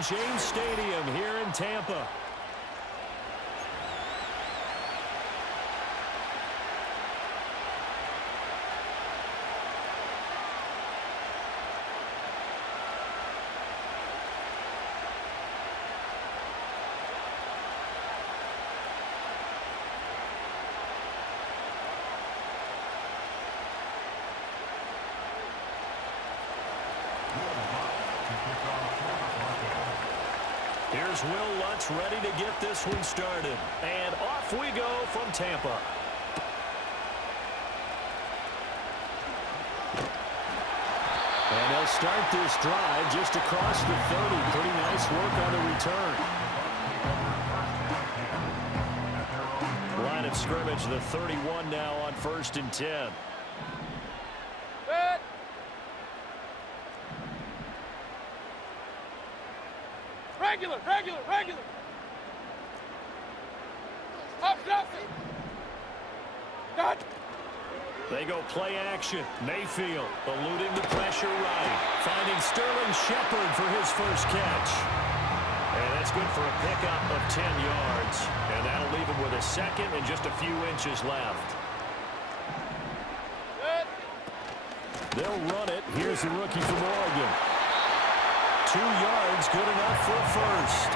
Raymond James Stadium here in Tampa. Here's Will Lutz ready to get this one started. And off we go from Tampa. And they'll start this drive just across the 30. Pretty nice work on the return. Line of scrimmage, the 31 now on 1st and 10. Regular. Up, Dot. They go play action. Mayfield eluding the pressure right. Finding Sterling Shepard for his first catch. And that's good for a pickup of 10 yards. And that'll leave him with a second and just a few inches left. They'll run it. Here's the rookie from Oregon. 2 yards, good enough for a first.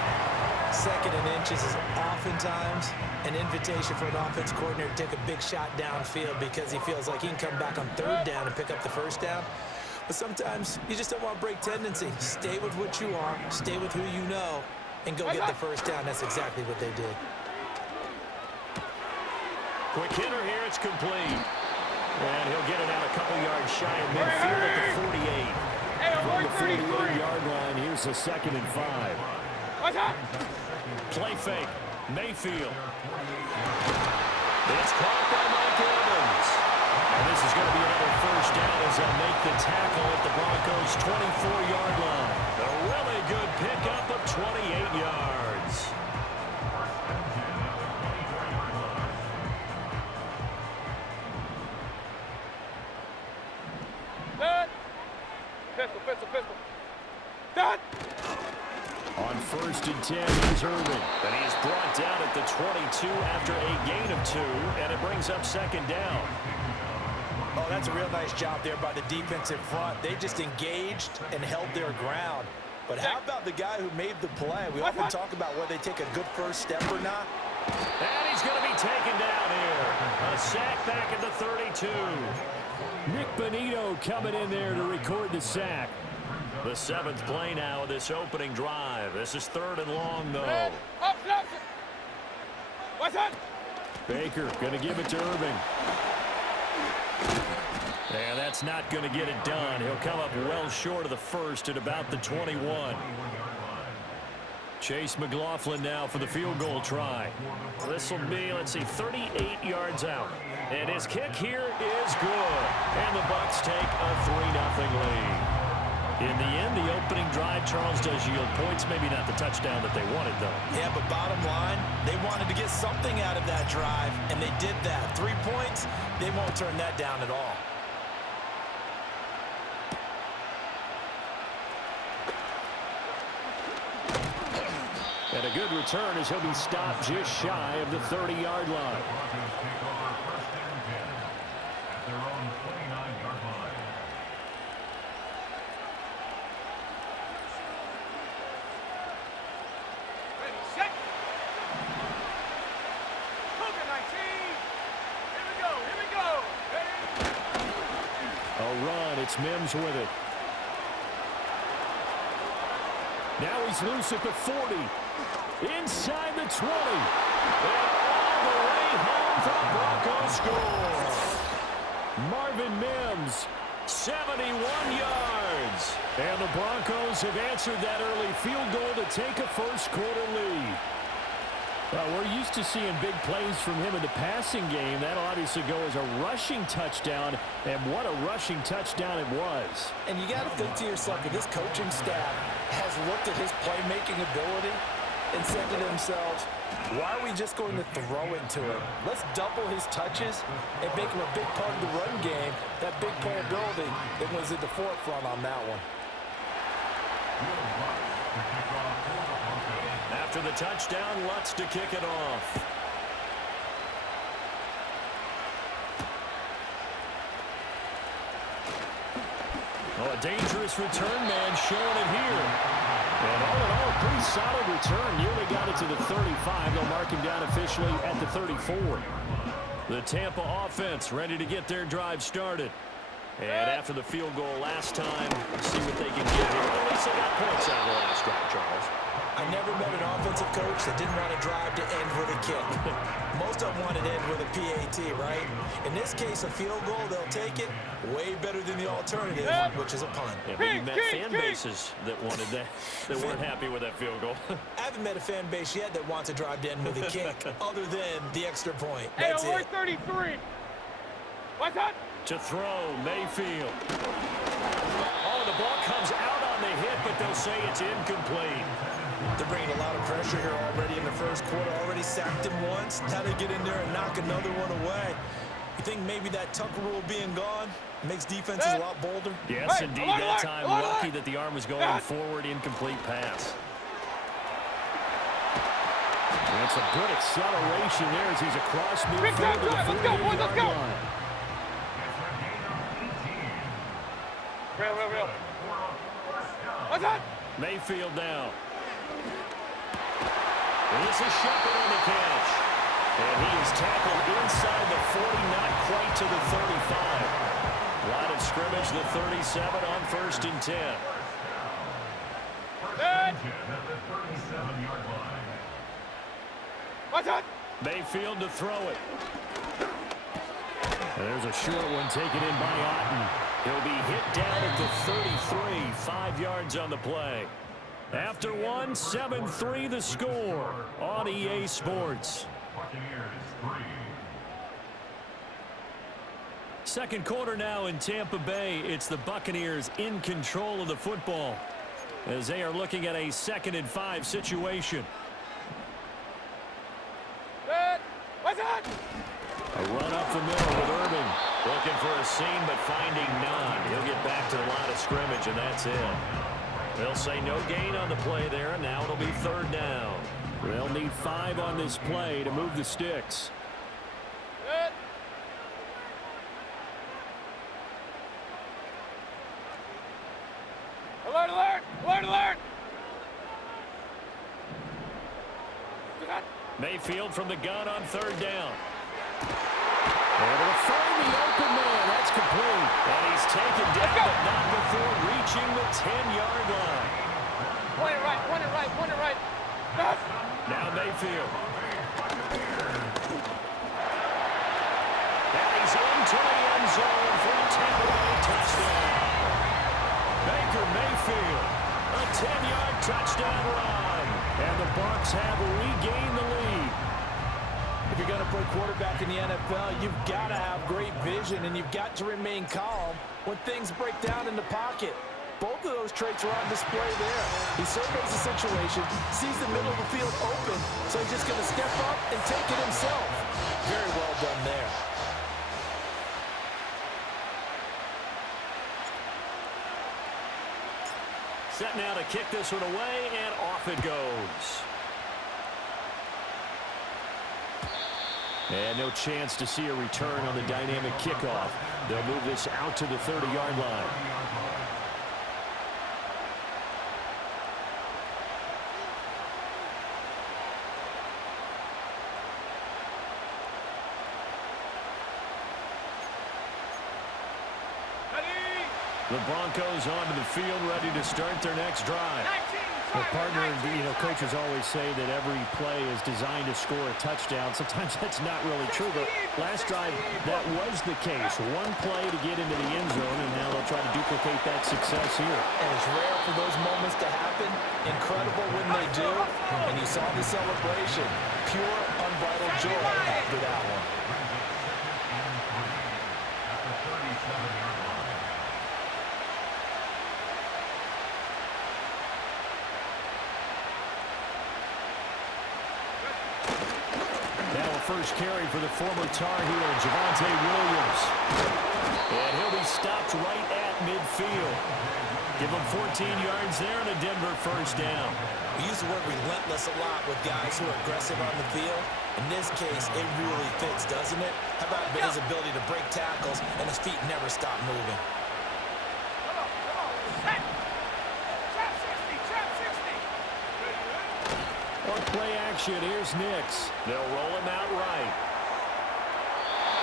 2nd and inches is oftentimes an invitation for an offense coordinator to take a big shot downfield because he feels like he can come back on 3rd down and pick up the 1st down. But sometimes you just don't want to break tendency. Stay with what you are, stay with who you know, and go get the 1st down. That's exactly what they did. Quick hitter here, it's complete. And he'll get it out a couple yards shy of midfield at the 48. From the 48-yard line, here's the 2nd and 5. Play fake. Mayfield. It's caught by Mike Evans. And this is going to be another 1st down as they'll make the tackle at the Broncos' 24-yard line. A really good pickup of 28 yards. Pistol. Dot. On 1st and 10, here's Irving. And he is brought down at the 22 after a gain of 2, and it brings up 2nd down. Oh, that's a real nice job there by the defensive front. They just engaged and held their ground. But how about the guy who made the play? We often talk about whether they take a good first step or not. And he's going to be taken down here. A sack back at the 32. Nick Bonito coming in there to record the sack. The 7th play now of this opening drive. This is 3rd and long, though. Up, what's that? Baker going to give it to Irving. And that's not going to get it done. He'll come up well short of the 1st at about the 21. Chase McLaughlin now for the field goal try. This will be, 38 yards out. And his kick here is good. And the Bucs take a 3-0 lead. In the end, the opening drive, Charles, does yield points. Maybe not the touchdown that they wanted, though. Yeah, but bottom line, they wanted to get something out of that drive, and they did that. 3 points, they won't turn that down at all. And a good return as he'll be stopped just shy of the 30-yard line. It's Mims with it. Now he's loose at the 40. Inside the 20. And all the way home for the Broncos score. Marvin Mims, 71 yards. And the Broncos have answered that early field goal to take a first-quarter lead. Well, we're used to seeing big plays from him in the passing game. That'll obviously go as a rushing touchdown, and what a rushing touchdown it was. And you got to think to yourself that this coaching staff has looked at his playmaking ability and said to themselves, why are we just going to throw it to him? Let's double his touches and make him a big part of the run game. That big playability that was at the forefront on that one. after the touchdown, Lutz to kick it off. Oh, a dangerous return man showing it here. And all in all, a pretty solid return. Nearly got it to the 35. They'll mark him down officially at the 34. The Tampa offense ready to get their drive started. And after the field goal last time, see what they can get here. At least they got points out of the last drive, Charles. I never met an offensive coach that didn't want to drive to end with a kick. Most of them want to end with a PAT, right? In this case, a field goal, they'll take it. Way better than the alternative, which is a punt. Yeah, but you met fan bases that wanted that, that weren't happy with that field goal. I haven't met a fan base yet that wants to drive to end with a kick, other than the extra point. Hey, That's we're it. 33. What's that? To throw, Mayfield. Oh, the ball comes out on the hit, but they'll say it's incomplete. They're bringing a lot of pressure here already in the first quarter. Already sacked him once. Now they get in there and knock another one away. You think maybe that Tucker rule being gone makes defenses a lot bolder? Yes, indeed. That time, lucky that the arm was going forward. Incomplete pass. That's a good acceleration there as he's across midfield to the 48-yard line. Real. What's that? Mayfield now. This is Shepard on the catch. And he is tackled inside the 40, not quite to the 35. Line of scrimmage, the 37 on 1st and 10. What's that? Mayfield to throw it. And there's a short one taken in by Otten. He'll be hit down at the 33, 5 yards on the play. After one, 7-3 the score on EA Sports. Second quarter now in Tampa Bay. It's the Buccaneers in control of the football as they are looking at a 2nd and 5 situation. What's that? A run up the middle with Irvin. Looking for a seam, but finding none. He'll get back to the line of scrimmage, and that's it. They'll say no gain on the play there, and now it'll be 3rd down. They'll need 5 on this play to move the sticks. Alert, alert! Alert, alert! Mayfield from the gun on 3rd down. Able to find the open man. That's complete. And he's taken down, but not before reaching the 10-yard line. Point it right. Now Mayfield. And he's into the end zone for a Tampa Bay touchdown. Baker Mayfield, a 10-yard touchdown run. And the Bucs have regained the lead. If you're going to play quarterback in the NFL, you've got to have great vision, and you've got to remain calm when things break down in the pocket. Both of those traits are on display there. He surveys the situation, sees the middle of the field open, so he's just going to step up and take it himself. Very well done there. Set now to kick this one away, and off it goes. And no chance to see a return on the dynamic kickoff. They'll move this out to the 30-yard line. The Broncos onto the field, ready to start their next drive. Well, partner, coaches always say that every play is designed to score a touchdown. Sometimes that's not really true, but last drive, that was the case. One play to get into the end zone, and now they'll try to duplicate that success here. And it's rare for those moments to happen. Incredible when they do. And you saw the celebration. Pure, unbridled joy after that one. First carry for the former Tar Heel, Javonte Williams. And he'll be stopped right at midfield. Give him 14 yards there and a Denver first down. We use the word relentless a lot with guys who are aggressive on the field. In this case, it really fits, doesn't it? How about his ability to break tackles and his feet never stop moving? On play action, here's Nix. They'll roll him out right.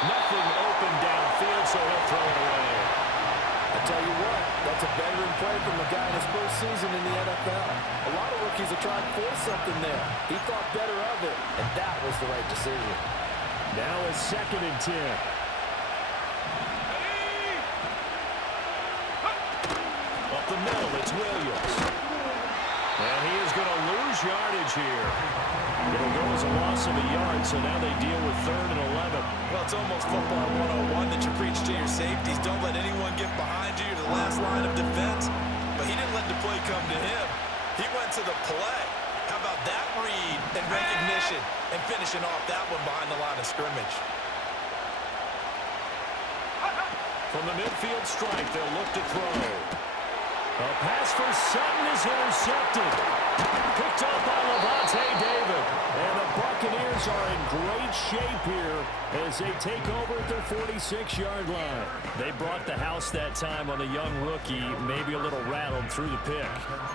Nothing open downfield, so he'll throw it away. I tell you what, that's a veteran play from the guy in his first season in the NFL. A lot of rookies are trying to force something there. He thought better of it, and that was the right decision. Now a 2nd and 10. Up the middle, it's Williams. And he is going to lose yardage here. It'll go as a loss of a yard, so now they deal with 3rd and 11. Well, it's almost football 101 that you preach to your safeties. Don't let anyone get behind you to the last line of defense. But he didn't let the play come to him. He went to the play. How about that read and recognition and finishing off that one behind the line of scrimmage? From the midfield strike, they'll look to throw. A pass for Sutton is intercepted. Picked up by Levante David. And the Buccaneers are in great shape here as they take over at their 46-yard line. They brought the house that time on a young rookie, maybe a little rattled through the pick.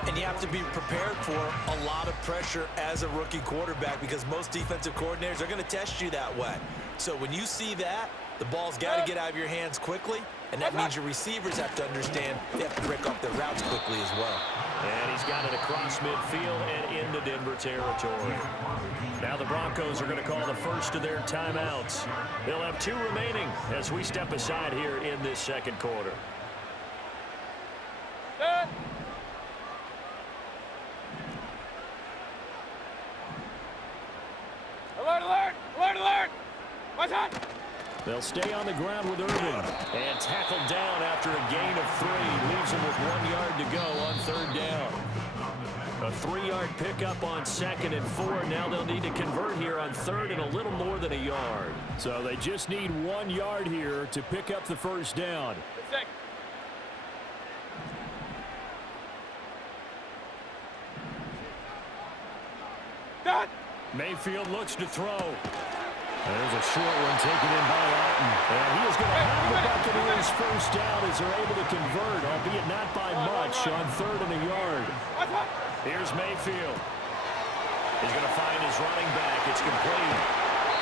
And you have to be prepared for a lot of pressure as a rookie quarterback because most defensive coordinators are going to test you that way. So when you see that, the ball's got to get out of your hands quickly, and that means your receivers have to understand they have to break off their routes quickly as well. And he's got it across midfield and into Denver territory. Now the Broncos are going to call the first of their timeouts. They'll have 2 remaining as we step aside here in this 2nd quarter. Good. Alert, alert! Alert, alert! What's that? They'll stay on the ground with Irvin. And tackled down after a gain of 3. Leaves him with 1 yard to go on 3rd down. A 3-yard pickup on 2nd and 4. Now they'll need to convert here on 3rd and a little more than a yard. So they just need 1 yard here to pick up the 1st down. Done. Mayfield looks to throw. There's a short one taken in by Otten. And he is going to have the Buccaneers 1st down as they're able to convert, albeit not by much, on 3rd and a yard. Here's Mayfield. He's going to find his running back. It's complete.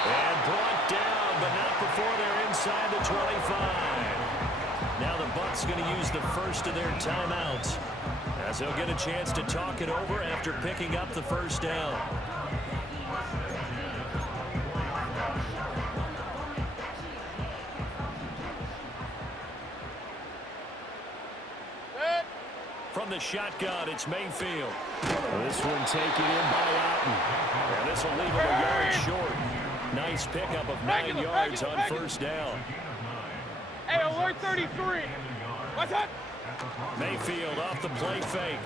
And brought down, but not before they're inside the 25. Now the Bucs going to use the first of their timeouts as they'll get a chance to talk it over after picking up the 1st down. From the shotgun, it's Mayfield. This one taken in by Otten. And this will leave him a yard short. Nice pickup of 9 yards on 1st down. Hey, alert 33. What's that? Mayfield off the play fake.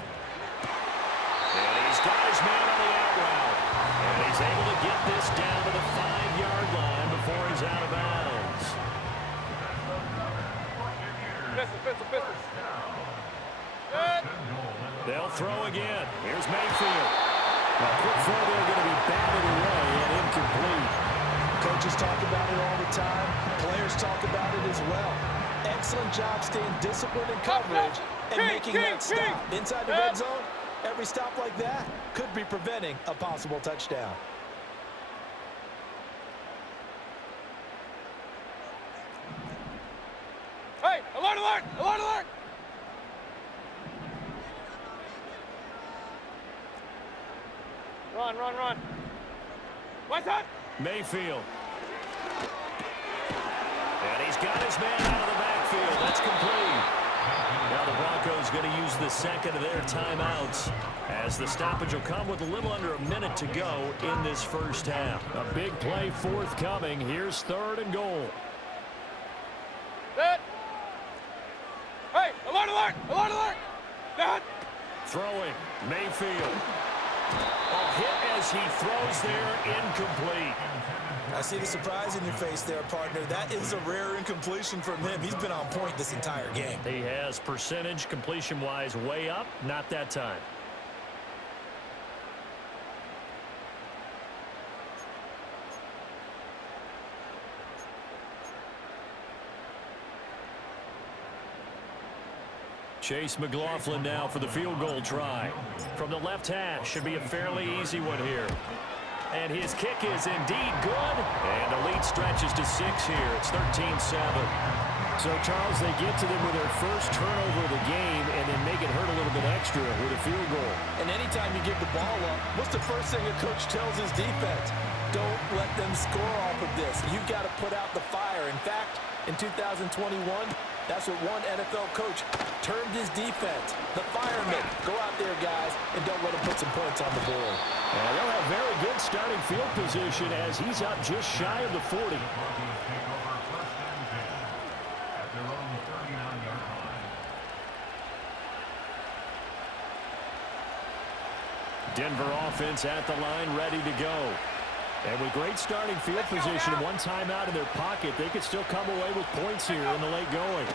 And he's got his man on the out route. And he's able to get this down to the 5-yard line before he's out of bounds. Pistol. Good. They'll throw again. Here's Mayfield. A quick throw there going to be batted away and incomplete. Coaches talk about it all the time. Players talk about it as well. Excellent job staying disciplined in coverage and making that stop. Inside the red zone, every stop like that could be preventing a possible touchdown. Hey, alert, alert! Alert, alert! Run. What's that? Mayfield. And he's got his man out of the backfield. That's complete. Now the Broncos going to use the 2nd of their timeouts as the stoppage will come with a little under a minute to go in this 1st half. A big play forthcoming. Here's 3rd and goal. Dead. Hey, alert, alert! Alert, alert! Dead. Throwing. Mayfield. Hit as he throws there, incomplete. I see the surprise in your face there, partner. That is a rare incompletion from him. He's been on point this entire game. He has percentage completion-wise way up, not that time. Chase McLaughlin now for the field goal try. From the left hash, should be a fairly easy one here. And his kick is indeed good. And the lead stretches to 6 here. It's 13-7. So, Charles, they get to them with their first turnover of the game and then make it hurt a little bit extra with a field goal. And anytime you give the ball up, what's the first thing a coach tells his defense? Don't let them score off of this. You've got to put out the fire. In fact, in 2021, that's what one NFL coach termed his defense. The firemen. Go out there, guys, and don't let them put some points on the board. And they'll have very good starting field position as he's up just shy of the 40. Denver offense at the line, ready to go. And with great starting field position, one timeout in their pocket, they could still come away with points here in the late going.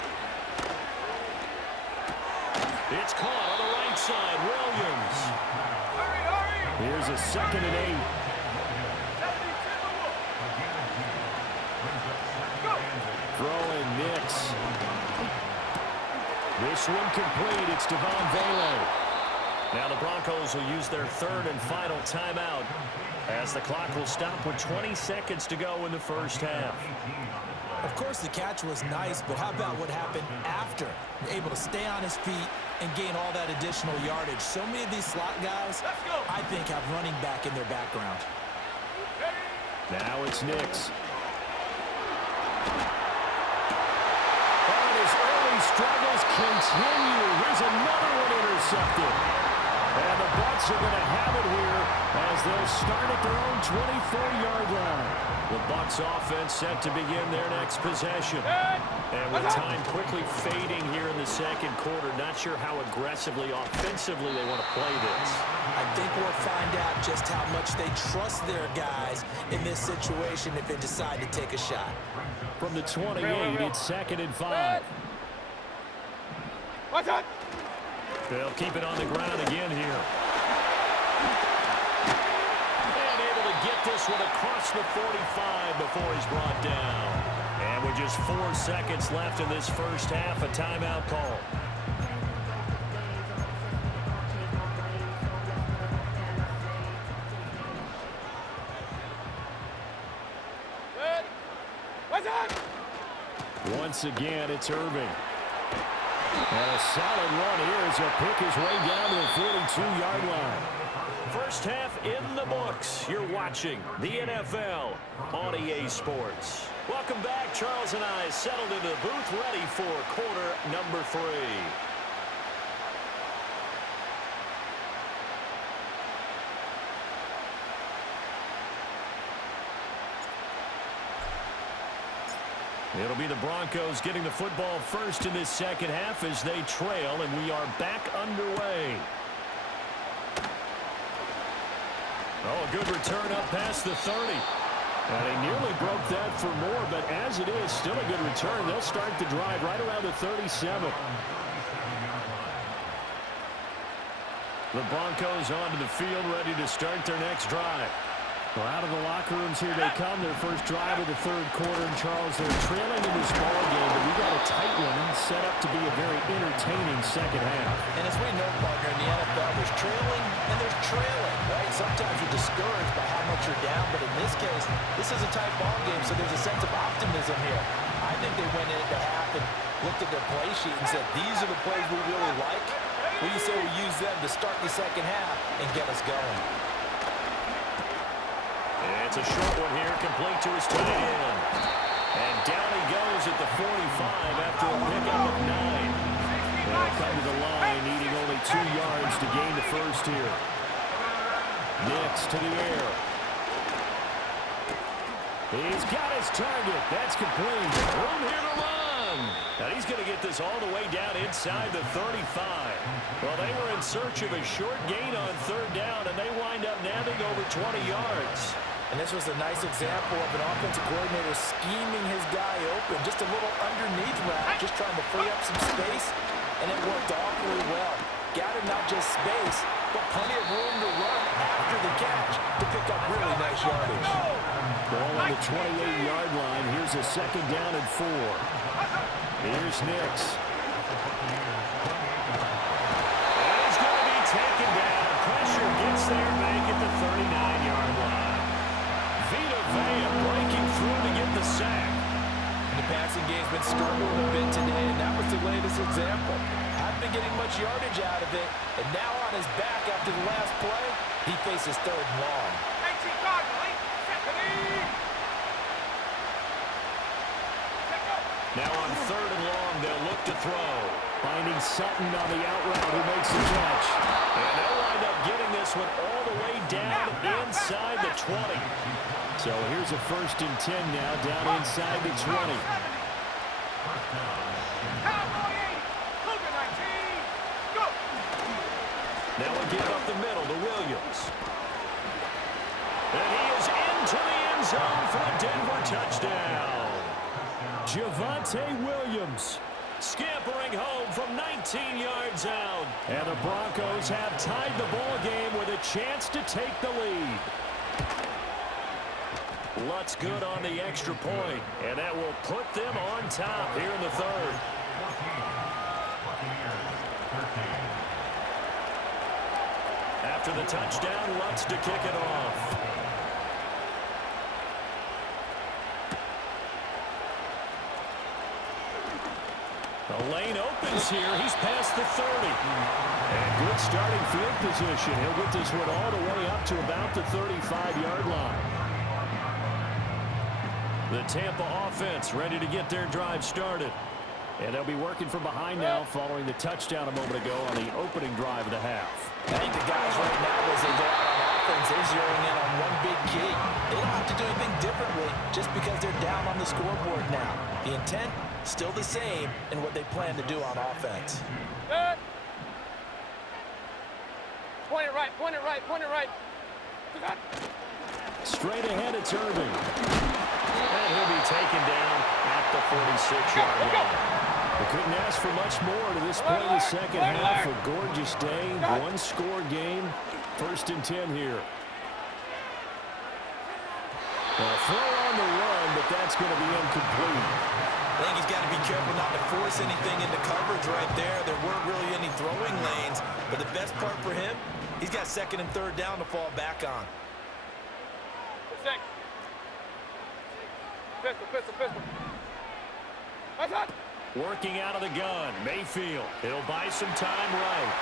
It's caught on the right side. Williams. Here's a 2nd and 8. Throwing Nix. This one complete. It's Devon Velo. Now the Broncos will use their 3rd and final timeout as the clock will stop with 20 seconds to go in the first half. Of course, the catch was nice, but how about what happened after? Able to stay on his feet and gain all that additional yardage. So many of these slot guys, I think, have running back in their background. Now it's Nix. And his early struggles continue. Here's another one intercepted. And the Bucs are going to have it here as they'll start at their own 24-yard line. The Bucs offense set to begin their next possession. And with time quickly fading here in the second quarter, not sure how aggressively, offensively they want to play this. I think we'll find out just how much they trust their guys in this situation if they decide to take a shot. From the 28, it's 2nd and 5. Watch out! They'll keep it on the ground again here. And able to get this one across the 45 before he's brought down. And with just 4 seconds left in this first half, a timeout call. Watch out! Once again, it's Irving. And a solid run here as he'll pick his way down to the 42-yard line. First half in the books. You're watching the NFL on EA Sports. Welcome back. Charles and I settled into the booth ready for quarter number 3. It'll be the Broncos getting the football first in this second half as they trail, and we are back underway. Oh, a good return up past the 30. And he nearly broke that for more, but as it is, still a good return. They'll start the drive right around the 37. The Broncos onto the field, ready to start their next drive. Well, out of the locker rooms here they come. Their first drive of the third quarter. And Charles, they're trailing in this ball game, but we got a tight one set up to be a very entertaining second half. And as we know, partner, in the NFL, there's trailing and there's trailing, right? Sometimes you're discouraged by how much you're down, but in this case, this is a tight ball game, so there's a sense of optimism here. I think they went into half and looked at their play sheet and said, these are the plays we really like. We say we use them to start the second half and get us going. It's a short one here, complete to his tight end. And down he goes at the 45 after a pickup of 9. They'll come to the line, needing only 2 yards to gain the first here. Nix to the air. He's got his target. That's complete. Room here to run. Now he's going to get this all the way down inside the 35. Well, they were in search of a short gain on third down, and they wind up nabbing over 20 yards. And this was a nice example of an offensive coordinator scheming his guy open. Just a little underneath route, just trying to free up some space, and it worked awfully well. Got him not just space, but plenty of room to run after the catch to pick up really nice yardage. Ball on the 28-yard line. Here's a 2nd down and 4. Here's Nix. much yardage out of it. And now on his back after the last play, he faces third and long. 18 guard, late. Set the lead. Now on third and long, they'll look to throw. Finding Sutton on the out route who makes the catch. And they'll wind up getting this one all the way down inside the 20. So here's a 1st and 10 now down inside the 20. Now we get up the middle to Williams. And he is into the end zone for a Denver touchdown. Javonte Williams scampering home from 19 yards out. And the Broncos have tied the ball game with a chance to take the lead. Lutz good on the extra point, and that will put them on top here in the third. After the touchdown, Lutz to kick it off. The lane opens here. He's past the 30. And good starting field position. He'll get this one all the way up to about the 35-yard line. The Tampa offense ready to get their drive started. And they'll be working from behind now following the touchdown a moment ago on the opening drive of the half. I think the guys right now, as they go out on offense, they're zeroing in on one big key. They don't have to do anything differently just because they're down on the scoreboard now. The intent, still the same in what they plan to do on offense. Good. Point it right, point it right, point it right. Straight ahead, it's Irving. And he'll be taken down at the 46-yard line. They couldn't ask for much more to this point in the second half. A gorgeous day, one-score game. 1st and 10 here. A throw on the run, but that's going to be incomplete. I think he's got to be careful not to force anything into coverage right there. There weren't really any throwing lanes, but the best part for him, he's got 2nd and 3rd down to fall back on. Pistol, pistol, pistol. That's hot. Working out of the gun, Mayfield. He'll buy some time right.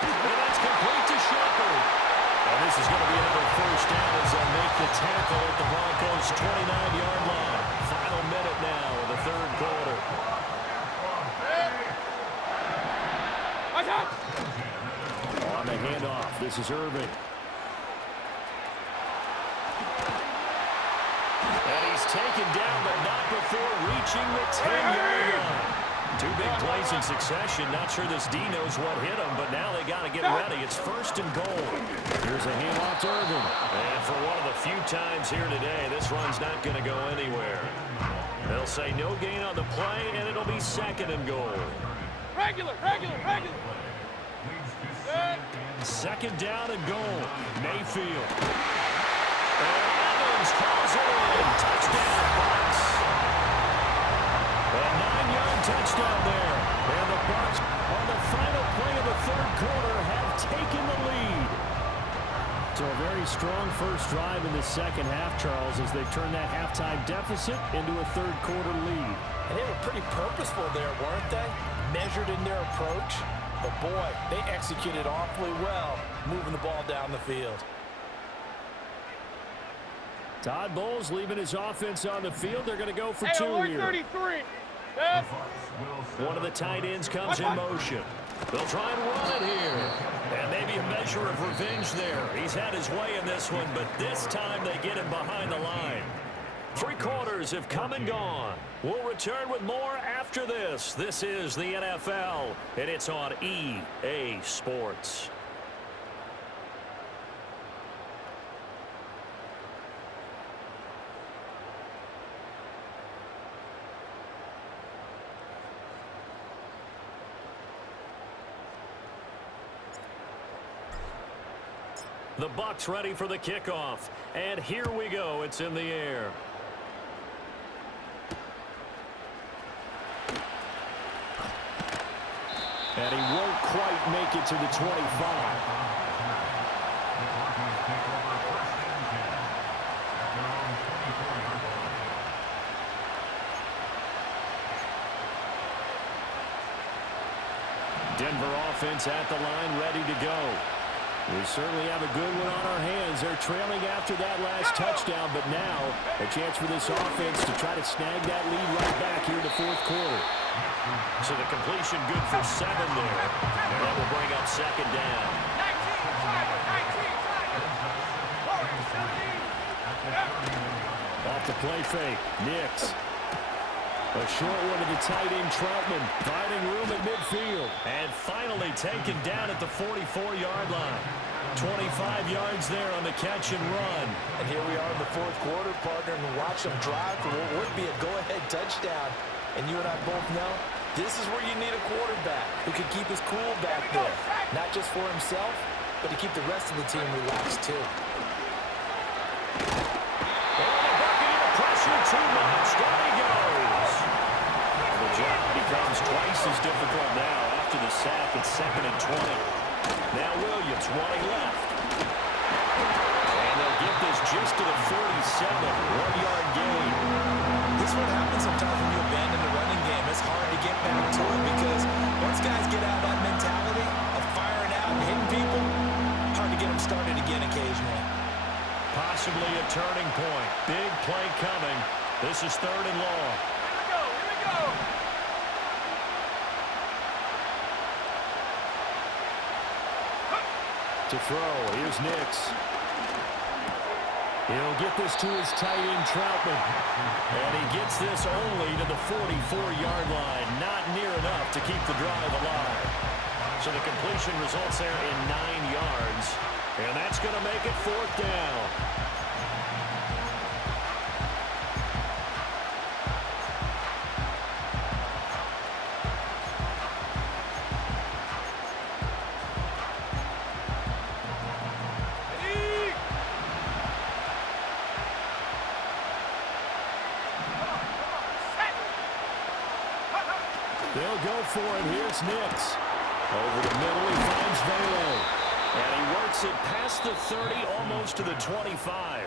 And that's complete to Shepard. And this is going to be another 1st down as they'll make the tackle at the Broncos' 29-yard line. Final minute now of the 3rd quarter. That's hot. On the handoff, this is Irving. And he's taken down, but not before reaching the 10-yard line. 2 big plays in succession. Not sure this D knows what hit him, but now they got to get ready. It's 1st and goal. Here's a handoff to Irving. And for one of the few times here today, this run's not going to go anywhere. They'll say no gain on the play, and it'll be 2nd and goal. Regular, regular, regular. Good. 2nd down and goal. Mayfield. And Evans calls it in. Touchdown, Bucs. A 9-yard touchdown there. And the Bucs, on the final play of the 3rd quarter, have taken the lead. So a very strong first drive in the second half, Charles, as they turn that halftime deficit into a 3rd quarter lead. And they were pretty purposeful there, weren't they? Measured in their approach. But boy, they executed awfully well, moving the ball down the field. Todd Bowles leaving his offense on the field. They're going to go for 2 here. 33. Good. One of the tight ends comes in motion. They'll try and run it here. And maybe a measure of revenge there. He's had his way in this one, but this time they get him behind the line. 3 quarters have come and gone. We'll return with more after this. This is the NFL, and it's on EA Sports. The Bucs ready for the kickoff. And here we go. It's in the air. And he won't quite make it to the 25. Denver offense at the line, ready to go. We certainly have a good one on our hands. They're trailing after that last touchdown, but now a chance for this offense to try to snag that lead right back here in the fourth quarter. So the completion good for 7 there. And that will bring up second down. Off the play fake, Nix. A short one to the tight end, Troutman, finding room at midfield. And finally taken down at the 44-yard line. 25 yards there on the catch and run. And here we are in the fourth quarter, partner, and watch them drive for what would be a go-ahead touchdown. And you and I both know this is where you need a quarterback who can keep his cool back there. Not just for himself, but to keep the rest of the team relaxed too. Pressure too much. Down he goes. The job becomes twice as difficult now after the sack. It's 2nd and 20. Now Williams running left. And they'll get this just to the 47. 1-yard gain. This is what happens sometimes when you abandon the running game. It's hard to get back to it because once guys get out of that mentality of firing out and hitting people, hard to get them started again occasionally. Possibly a turning point. Big play coming. This is 3rd and long. Here we go. To throw, here's Nix. He'll get this to his tight end, Troutman. And he gets this only to the 44-yard line. Not near enough to keep the drive alive. So the completion results there in 9 yards. And that's going to make it 4th down. They'll go for it. Here's Nix. Over the middle, he finds Velo. And he works it past the 30, almost to the 25.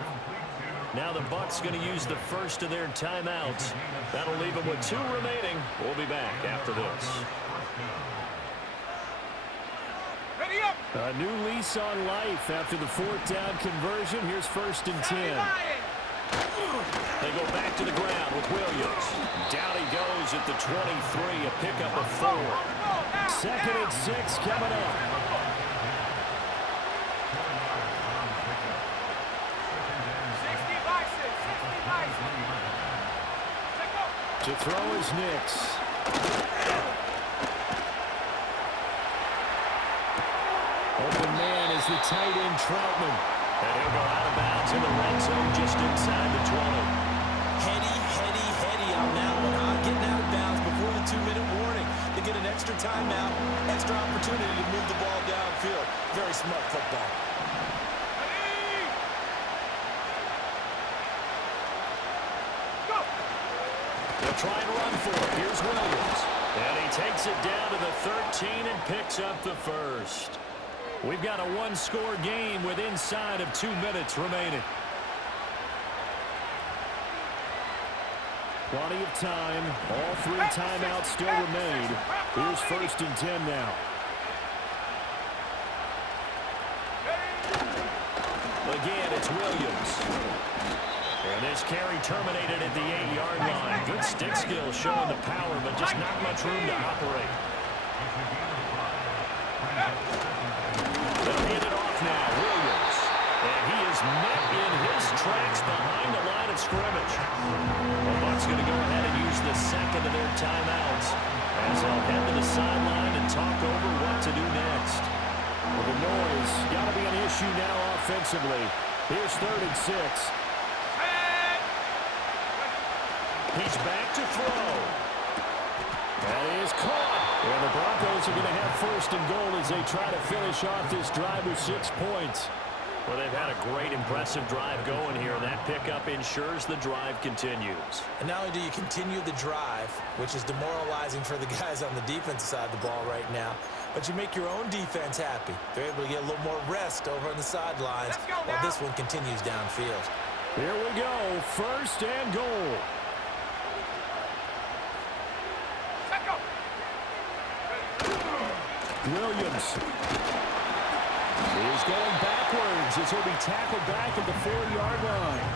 Now the Bucs going to use the first of their timeouts. That'll leave them with 2 remaining. We'll be back after this. Ready up! A new lease on life after the 4th down conversion. Here's 1st and 10. They go back to the ground with Williams. Down he goes at the 23, a pickup of 4. 2nd and 6 coming up. To throw is Nix. Open man is the tight end, Troutman. And he'll go out of bounds in the red zone just inside the 20. Heady on that one, huh? Getting out of bounds before the 2-minute warning. They get an extra timeout, extra opportunity to move the ball downfield. Very smart football. They'll try and run for it. Here's Williams. And he takes it down to the 13 and picks up the first. We've got a 1-score game with inside of 2 minutes remaining. Plenty of time. All 3 timeouts still remain. Here's 1st and 10 now. Again, it's Williams. And this carry terminated at the 8-yard line. Good stick skill showing the power, but just not much room to operate. They'll hand it off now. Williams. And he is met in his tracks behind the line of scrimmage. The Bucs going to go ahead and use the 2nd of their timeouts as they'll head to the sideline and talk over what to do next. Well, the noise got to be an issue now offensively. Here's 3rd and 6. He's back to throw. That is caught. And the Broncos are going to have 1st and goal as they try to finish off this drive with 6 points. Well, they've had a great, impressive drive going here, and that pickup ensures the drive continues. And not only do you continue the drive, which is demoralizing for the guys on the defensive side of the ball right now, but you make your own defense happy. They're able to get a little more rest over on the sidelines while this one continues downfield. Here we go. 1st and goal. Williams is going backwards as he'll be tackled back at the 4-yard line.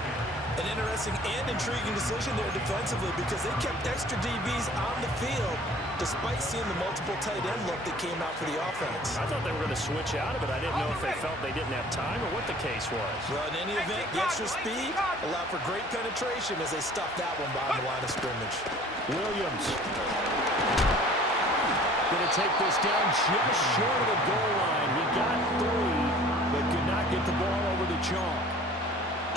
An interesting and intriguing decision there defensively because they kept extra DBs on the field despite seeing the multiple tight end look that came out for the offense. I thought they were going to switch out of it. I didn't know if they felt they didn't have time or what the case was. Well, in any event, the extra speed allowed for great penetration as they stopped that one behind the line of scrimmage. Williams going to take this down just short of the goal line. He got 3, but could not get the ball over the chalk.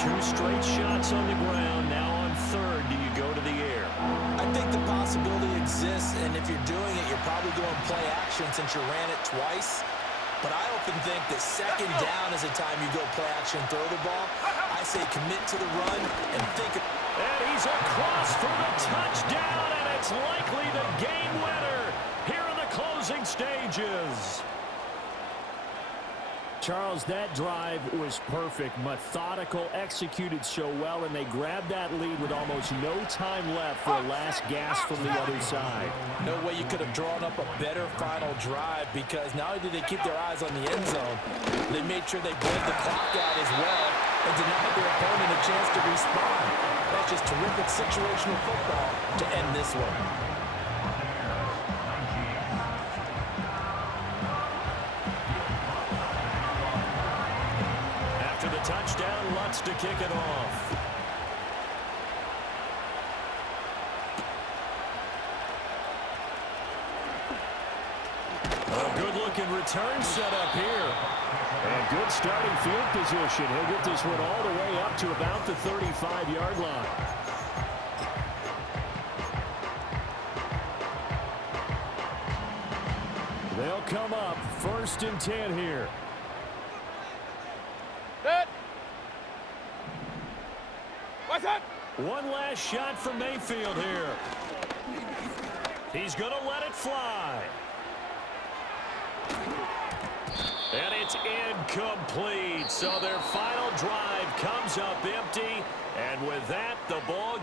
2 straight shots on the ground. Now on 3rd, do you go to the air? I think the possibility exists, and if you're doing it, you're probably going play action since you ran it twice. But I often think that 2nd down is the time you go play action, throw the ball. I say commit to the run and think. And he's across for the touchdown, and it's likely the game winner here in the closing stages. Charles, that drive was perfect, methodical, executed so well, and they grabbed that lead with almost no time left for a last gasp from the other side. No way you could have drawn up a better final drive because not only did they keep their eyes on the end zone, they made sure they bled the clock out as well and denied their opponent a chance to respond. That's just terrific situational football to end this one. Touchdown, Lutz to kick it off. A good-looking return set up here. And good starting field position. He'll get this one all the way up to about the 35-yard line. They'll come up 1st and 10 here. One last shot from Mayfield here. He's going to let it fly. And it's incomplete. So their final drive comes up empty. And with that, the ball